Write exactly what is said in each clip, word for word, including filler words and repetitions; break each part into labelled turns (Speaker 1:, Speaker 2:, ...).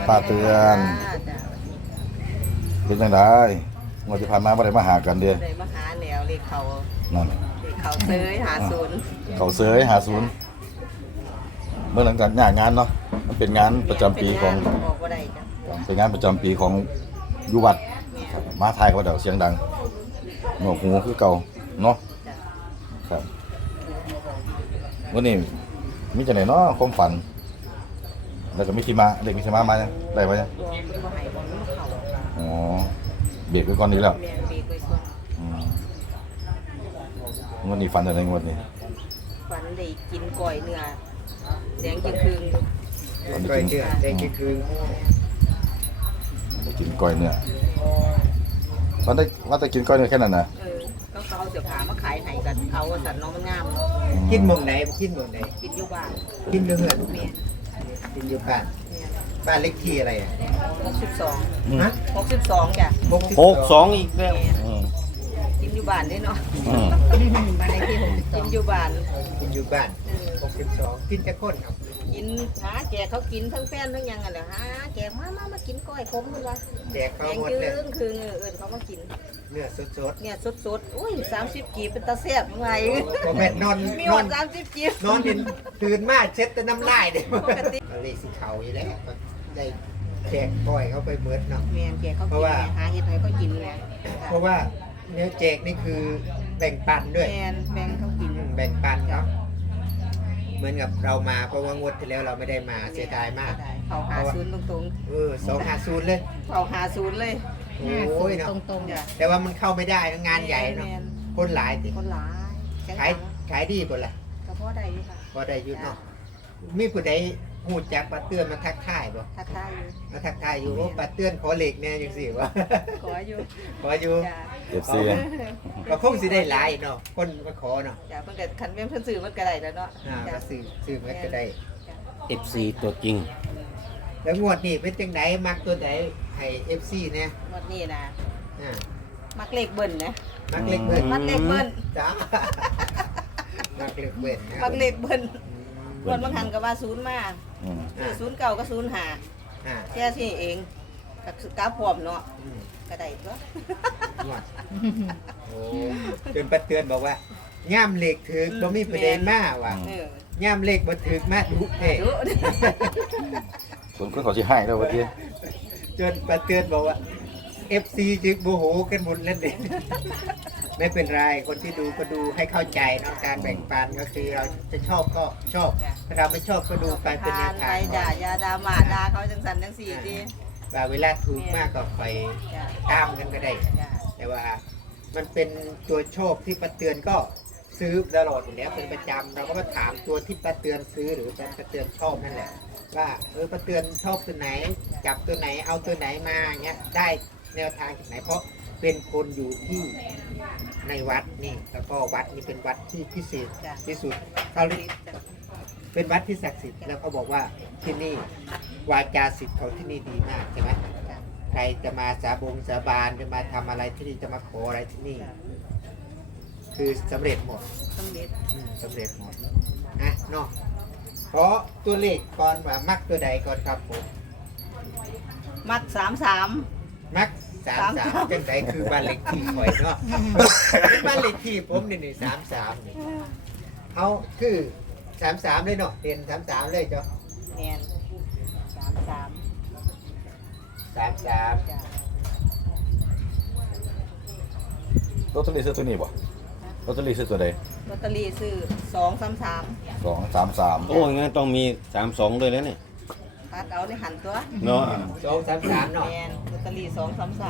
Speaker 1: ป้าเตือนเป็นจังไดงวดที่ผ่านมาบ่ได้มาหากันเด้
Speaker 2: ได้มาหาแล้วเลขเขา
Speaker 1: นั่น
Speaker 2: เลขเขาเซยหาศูนย์
Speaker 1: เขาเสยหาศูนย์เมื่อหลังจากงานงานเนาะมันเป็นงานประจำปีของ
Speaker 2: เป็นงานบอกว่าได้จ้ะ
Speaker 1: เป็นงานประจำปีของอยู่วัดมาทายกับเดี๋ยวเสียงดังหนวกหูคือเก่าเนาะ
Speaker 2: จ้ะ
Speaker 1: ครับวันนี้มีจังไหนเนาะความฝันแล้วก็มีที่มาเด็กมีที่มามายังได้ปะยัง
Speaker 2: รวมเป็นบ่ใหายบ่มันเขา
Speaker 1: อ๋อเบรกไว้ก่อนนี้แล้ว
Speaker 2: แม่นเบรกไว้ก่อน
Speaker 1: อืมงวดนี้ฝันอะไรงวดนี้
Speaker 2: ฝันได้กินก้อยเนื้อแดงจึงคืน
Speaker 1: ฝัน
Speaker 3: ก้
Speaker 1: ได้
Speaker 3: อย
Speaker 1: กิน
Speaker 3: เนื้อแดงกี่คืน
Speaker 1: ได้กินก้อยเนื้อฝันได้ว่าแต่กินก้อยเนื้อแค่นั้นนะ
Speaker 2: เออเขาก็เอาเสื้อผ้ามาขายให้กันเอาว่าสันน้องมันงาม
Speaker 3: กินหมองไหนกินหมองไหน
Speaker 2: กินอยู่บ้าน
Speaker 3: กินเนื้อ
Speaker 2: แม่น
Speaker 3: กินอยู่บ้าน
Speaker 2: แม่น
Speaker 3: บ้านเล็กที่อะไรอ่ะ
Speaker 2: หกสิบสอง
Speaker 3: ฮะ
Speaker 2: หกสิบสองจ้ะ
Speaker 3: หกสิบ
Speaker 4: หกสองอีกแล้ว
Speaker 2: แม่น
Speaker 1: อืม
Speaker 2: กินอยู่บ้านได้เนาะ
Speaker 1: อืม
Speaker 2: บ้านเลขที่หกสิบสองกินอยู่บ้าน
Speaker 3: กินอยู่บ้าน
Speaker 2: เออ
Speaker 3: หกสิบสองกินจะข้นครับ
Speaker 2: กินหาแกเขากินทั้งแฟนทั้งหยังอ่ะแหละหาแกมามามากินก้อยขมคุณวะ
Speaker 3: แดก
Speaker 2: แด
Speaker 3: เขา
Speaker 2: ง
Speaker 3: หมด
Speaker 2: จื
Speaker 3: เลย
Speaker 2: ดคือเงเอิญเขามากิน
Speaker 3: เนื้อสด
Speaker 2: เนี่ยสดๆอุ้ยสามสิบกีบเป็นตาแซ่บยังไง
Speaker 3: ๆพอแม่นอน
Speaker 2: มี
Speaker 3: น
Speaker 2: ห
Speaker 3: อ
Speaker 2: อน ดสามสิบกีบ
Speaker 3: นอนเห็นตื่นมาเช็ดแต่น้ำลายเด้
Speaker 2: ปกติ
Speaker 3: อะไรสิเขาอยู่แล้วได้แจกก้อยเขาไปเบิดเนาะ
Speaker 2: แมนแกเขา
Speaker 3: เพ
Speaker 2: กิ
Speaker 3: ราะ
Speaker 2: น
Speaker 3: ว่า
Speaker 2: ไงหาเห็ดให้เขากินไง
Speaker 3: เพราะว่าเนื้อแจกนี่คือแบ่งปันด้วย
Speaker 2: แมนแบงเขากิน
Speaker 3: อืมแบ่งปันเนาะเหมือนกับเรามาเพราะว่างวดที่แล้วเราไม่ได้มาเสียดายมาก
Speaker 2: เขาหาศูนย์ตรง
Speaker 3: เออสองหาศูนย์เลย
Speaker 2: ๆเขาหาศูนย์เลย
Speaker 3: โอ้ยเนาะ
Speaker 2: ตรงๆจ้ะ
Speaker 3: แต่ว่ามันเข้าไม่ได้นะงานใหญ่เนาะ
Speaker 2: แมน
Speaker 3: คนหลายติ
Speaker 2: คนหลายจัง
Speaker 3: ขาย
Speaker 2: หวะ
Speaker 3: ขายดีหมดละ
Speaker 2: กระเพาะใดอยู่ค่ะ
Speaker 3: พอได้อยุดเนาะมีผู้ใดหูจักปลาเตือนมาทักทายบ่
Speaker 2: ทักทายอยู่
Speaker 3: มาทักทายอยู่ว่าปลาเตือนขอเหล็กแน่จังสิวะ
Speaker 2: ขออยู่
Speaker 3: ขออยู่
Speaker 2: จ้ะ
Speaker 1: เอฟซี
Speaker 3: ก็คงสิได้หลายเนาะคนมาขอเนาะ
Speaker 2: จ้ะเพิ่นก็คันแม่นเพิ่นซื้อมันก็ได้แล้วเนาะ
Speaker 3: อ่า
Speaker 2: จ้ะ
Speaker 3: มาซื้อซื้อมันก็ได้
Speaker 4: เอฟซีตัวจริง
Speaker 3: แล้วงวดนี้เป็นจังไดมักตัวใดให้ เอฟ ซี เนี่ย
Speaker 2: หมดนี่นะ
Speaker 3: อ่า
Speaker 2: มักเลขเบิ้ลนะ
Speaker 3: มักเล็กเบิ้ล
Speaker 2: มักเลขเบิ้ล
Speaker 3: จ้ามักเล็กเบิ้ลนะ
Speaker 2: มักเลขเบิ้ลคนบางหันก็ว่าศูนย์มา
Speaker 1: อืม
Speaker 3: อ่า
Speaker 2: ศูนย์เก่าก็ศูนย์หา
Speaker 3: อ่า
Speaker 2: แค่ที่เองกับกราฟพร้อมเนาะ
Speaker 3: อืม
Speaker 2: ก็ได้ตัว
Speaker 3: งวดโอ้จนปลาเตือนบอกว่าย่ามเหล็กถึกบ่มีประเด็นมาว่ะ
Speaker 2: เออ
Speaker 3: ย่ามเหล็กบ่ถึกมาดุเท่
Speaker 2: ดู
Speaker 1: คนคนเขาสิให้แล้ววันที่
Speaker 3: จนปาเตือนบอกว่า เอฟ ซี จึกโมโหกันหมดแล้วเด็ก ไม่เป็นไร คนที่ดูก็ดูให้เข้าใจเนาะการแบ่งปันก็คือเราจะชอบก็ชอบถ้าเราไม่ชอบก็ดูไปเป็นแน
Speaker 2: ทาน
Speaker 3: ว
Speaker 2: ไป
Speaker 3: ทาง
Speaker 2: ด่ายาดาหมาดาเขาจังสันจังสี่ดี
Speaker 3: ว่าเวลาถูกมากก็ไป
Speaker 2: จ้ะ
Speaker 3: ตามกันก็ได้
Speaker 2: จ้ะ
Speaker 3: แต่ว่ามันเป็นตัวโชคที่ปาเตือนก็ซื้อตลอดอยู่แล้วเป็นประจำเราก็มาถามตัวที่ปาเตือนซื้อหรือปาเตือนชอบนั่นแหละว่าเออปาเตือนชอบตัวไหน จับตัวไหนเอาตัวไหนมาเงี้ยได้แนวทางจากไหนเพราะเป็นคนอยู่ที่ในวัดนี่แล้วก็วัดนี้เป็นวัดที่พิเศษ
Speaker 2: จ้ะ
Speaker 3: ที่สุดเขาเรียกเป็นวัดที่ศักดิ์สิทธิ์แล้วเขาบอกว่าที่นี่วาจาสิทธิ์เขาที่นี่ดีมากใช่ไหม
Speaker 2: จ้ะ
Speaker 3: ใครจะมาสาบงสาบานจะมาทำอะไรที่นี่จะมาขออะไรที่นี่ คือสำเร็จหมด
Speaker 2: สำเร็จ
Speaker 3: อืมสำเร็จหมดนะเนาะเพราะตัวเลขก่อนว่ามักตัวใดก่อนครับผม
Speaker 2: มักสามสาม
Speaker 3: มักสามสามจังไดคือบ้านเลขที่ข่อยเนาะ บ้านเลขที่ผมนี่นี่สามสามนี่เอาคือสามสามเลยเนาะเด่นสามสามเลยจ้ะ
Speaker 2: แมนสามสาม
Speaker 3: สามสาม
Speaker 2: จ้ะ
Speaker 1: ลอตเตอรี่ซื้อตัวนี้บ่ลอตเตอรี่ซื้อตัวใด
Speaker 2: ลอตเตอรี่ซื้อสองสามสาม
Speaker 1: สองสามสาม
Speaker 4: โอ้ยงั้นต้องมีสามสองด้วยแล้วเนี่ย
Speaker 2: ตัดเอาในหันตัว
Speaker 4: เนาะ
Speaker 3: สองสามสามเนาะ
Speaker 2: แมนลอตเตอรี่สองสามสาม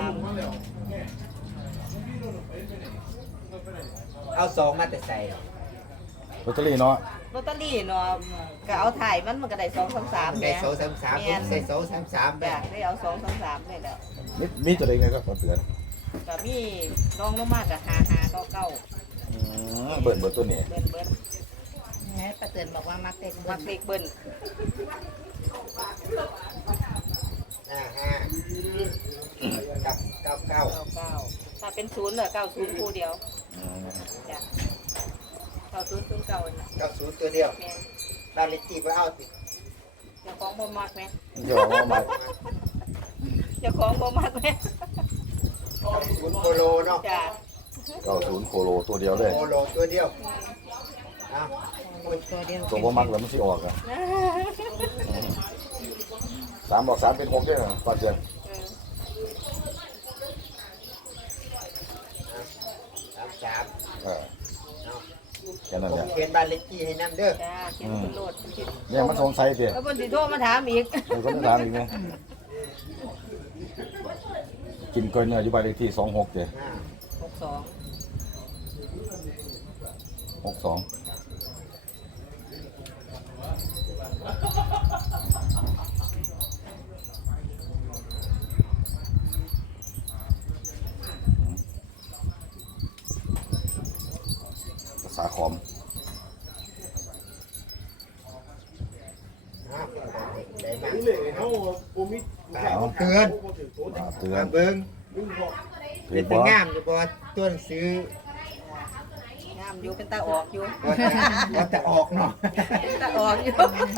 Speaker 3: เอาสองมาแต่ใส่
Speaker 1: ลอตเตอรี่เนาะ
Speaker 2: ลอตเตอรี่เนาะก็เอาถ่ายมันมันก็ได้สองสามสาม
Speaker 3: ได้สองสามสาม
Speaker 2: แม
Speaker 3: ผม
Speaker 2: น
Speaker 3: ใส่สองสามสามไป
Speaker 2: จ้ะได้เอาสองสามสามนี่แหละ
Speaker 1: มีมีตัวใดไงครับขอเตือน
Speaker 2: ก็มีรองลงมากับหาหาเก้าเก้า
Speaker 1: อืมเบิดเบิดตัวนี้
Speaker 2: เบิ้ลเบิ้ล
Speaker 5: ไงป้าเตือนบอกว่ามักเต็ก
Speaker 2: มักเลขเบิ้ล
Speaker 3: ห้าห้ากับเก้าเก้า
Speaker 2: เก้าเก้าถ้าเป็นศูนย์เหรอเก้าศูนย์คู่เดียว
Speaker 1: อืม
Speaker 2: จ้ะเก้าศูนย์ศูนย์เก้าน่ะ
Speaker 3: เก้าศูนย์ตัวเดียว
Speaker 2: แม่น
Speaker 3: บ้านเลขที่ก็เอาสิ
Speaker 2: เจ้าขของบ่มักไหม
Speaker 1: เดี๋ยวเอามา
Speaker 2: เจ้าของบ่มักไหม
Speaker 3: คุณโคโลเนาะ
Speaker 2: จ้า
Speaker 1: เก้าศูนย์โคโลตัวเดียวเลย
Speaker 3: โคโลตัวเดียวเอา
Speaker 5: ตัวเดียว
Speaker 1: ตัวบ่มักแล้วมันสิออกอ่ะสามบอกสามเป็นหกด้วยเหรอป้าเจียน
Speaker 3: สามสาม
Speaker 1: เออแค่นั้น
Speaker 3: ผ
Speaker 1: แห
Speaker 3: ม
Speaker 1: ละ
Speaker 3: เขียนบ้านเลขที่ให้น้ำเด้อ
Speaker 2: จ้าเขียนเป็นโลดเป็นสิ
Speaker 1: เนี่ยมันสงสัยเตี๋ย
Speaker 2: แล้วบนสิโทรมาถามอีก
Speaker 1: มันก็ต้องถามอีกไงกินก้อยเนื้ออยู่บ้านเลขที่สองหกเตี๋ย
Speaker 3: อ่า
Speaker 2: หกสอง
Speaker 1: หกสองภาษาขอม
Speaker 3: อ่าได้มา
Speaker 1: เอา
Speaker 3: เตือน
Speaker 1: อ่าเตือ
Speaker 3: มาน เบิ้ง
Speaker 1: ถื
Speaker 3: เป็
Speaker 1: อน
Speaker 3: ตา
Speaker 1: บ่
Speaker 3: งามอยู่บ่ตัวหนังสือง
Speaker 2: ามอยู่เป็นตาออกอยู่
Speaker 3: ว่าแต่ว่าแต่ออกเนาะ
Speaker 2: เป็นตาออกอยู่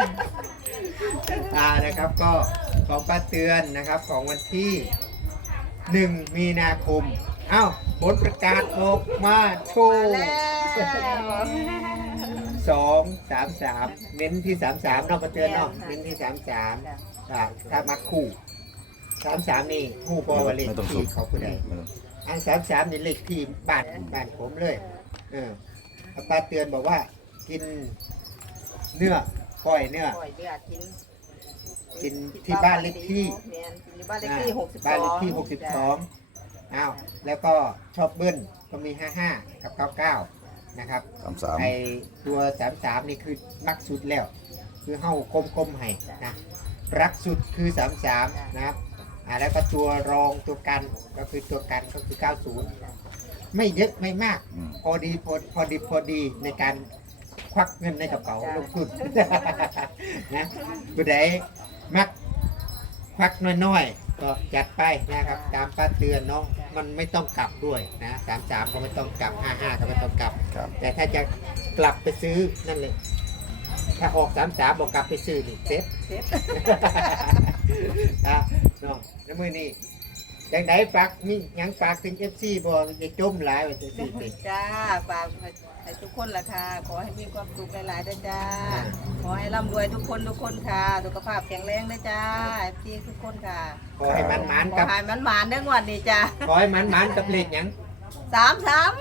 Speaker 3: อ่านะครับก็ของป้าเตือนนะครับของวันที่หนึ่งมีนาคมเอ้าผลประกาศออกมาโช
Speaker 2: มา
Speaker 3: ว์
Speaker 2: แล้ว
Speaker 3: สองสามสามเน้นที่สามสามเนาะป้าเตือนเนาะเน้นที่สามสามอ่าถ้ามาคู่สามสามนี่คู่บอลเลข
Speaker 1: ไม่ต้องสุ
Speaker 3: ที่
Speaker 1: ด
Speaker 3: เขาผู้ใดอันสามสามนี่เลขที่บ้านบ้านผมเลยเออป้าเตือนบอกว่ากินเนื้อก้อยเนื้อ
Speaker 2: ปล่อยเดือดกิน
Speaker 3: กินที่บ้านเลขที่
Speaker 2: แม่นกินที่บ้านเลขที่หกสิบสอง
Speaker 3: บ้านเลขที่หกสิบสองอ้าวแล้วก็ชอบเบิ้ลก็มีห้าห้ากับเก้าเก้านะครับ
Speaker 1: สามสาม
Speaker 3: ไอตัวสามสามนี่คือมักสุดแล้ว คือเฮ้ากลมๆให้นะรักสุดคือสามสามนะครับอ่าแล้วก็ตัวรองตัวกันก็คือตัวกันก็คือเก้าศูนย์ไม่เยอะไม่มาก
Speaker 1: อืม
Speaker 3: พอดีพอพอดีพอดีในการควักเงินในกระเป๋าลงทุน นะผู้ใดมักควักน้อยๆก็จัดไปนะครับตามป้าเตือนเนาะมันไม่ต้องกลับด้วยนะสามสามก็ไม่ต้องกลับห้าห้าก็ไม่ต้องกลับ
Speaker 1: ครับ
Speaker 3: แต่ถ้าจะกลับไปซื้อนั่นเลยถ้าออกสามสามบอกกลับไปซื้อนี่เซ็ต
Speaker 2: เซ็ต
Speaker 3: อ่ะเนาะแล้วมือนี้จังไดฝากมีหยังฝากถึงเอฟซีบ่จะจมหลายว่าจะสิเป็น
Speaker 2: จ้าฝากให้ทุกคนล่ะค่ะขอให้มีความสุขหลายๆด้วยจ้าขอให้ร่ำรวยทุกคนทุกคนค่ะสุขภาพแข็งแรงด้วยจ้าพี่ทุกคนค่ะ
Speaker 3: ขอให้มันหมาน
Speaker 2: ขอ
Speaker 3: กับ
Speaker 2: ให้มันหมานเด้องวดนี้จ้า
Speaker 3: ขอให้มันหมานกับเลขหยัง
Speaker 2: สามสาม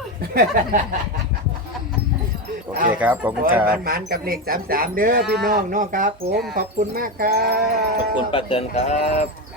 Speaker 1: โอเคครับ ขอบคุณ
Speaker 3: ขอ
Speaker 1: ค
Speaker 3: ให้
Speaker 1: รั
Speaker 3: มั
Speaker 1: บ
Speaker 3: นหมานกับเลขสามสามเด้อพี่น้องเนาะครับ ผมขอบคุณมากครับ
Speaker 4: ขอบคุณป้าเตือนครับ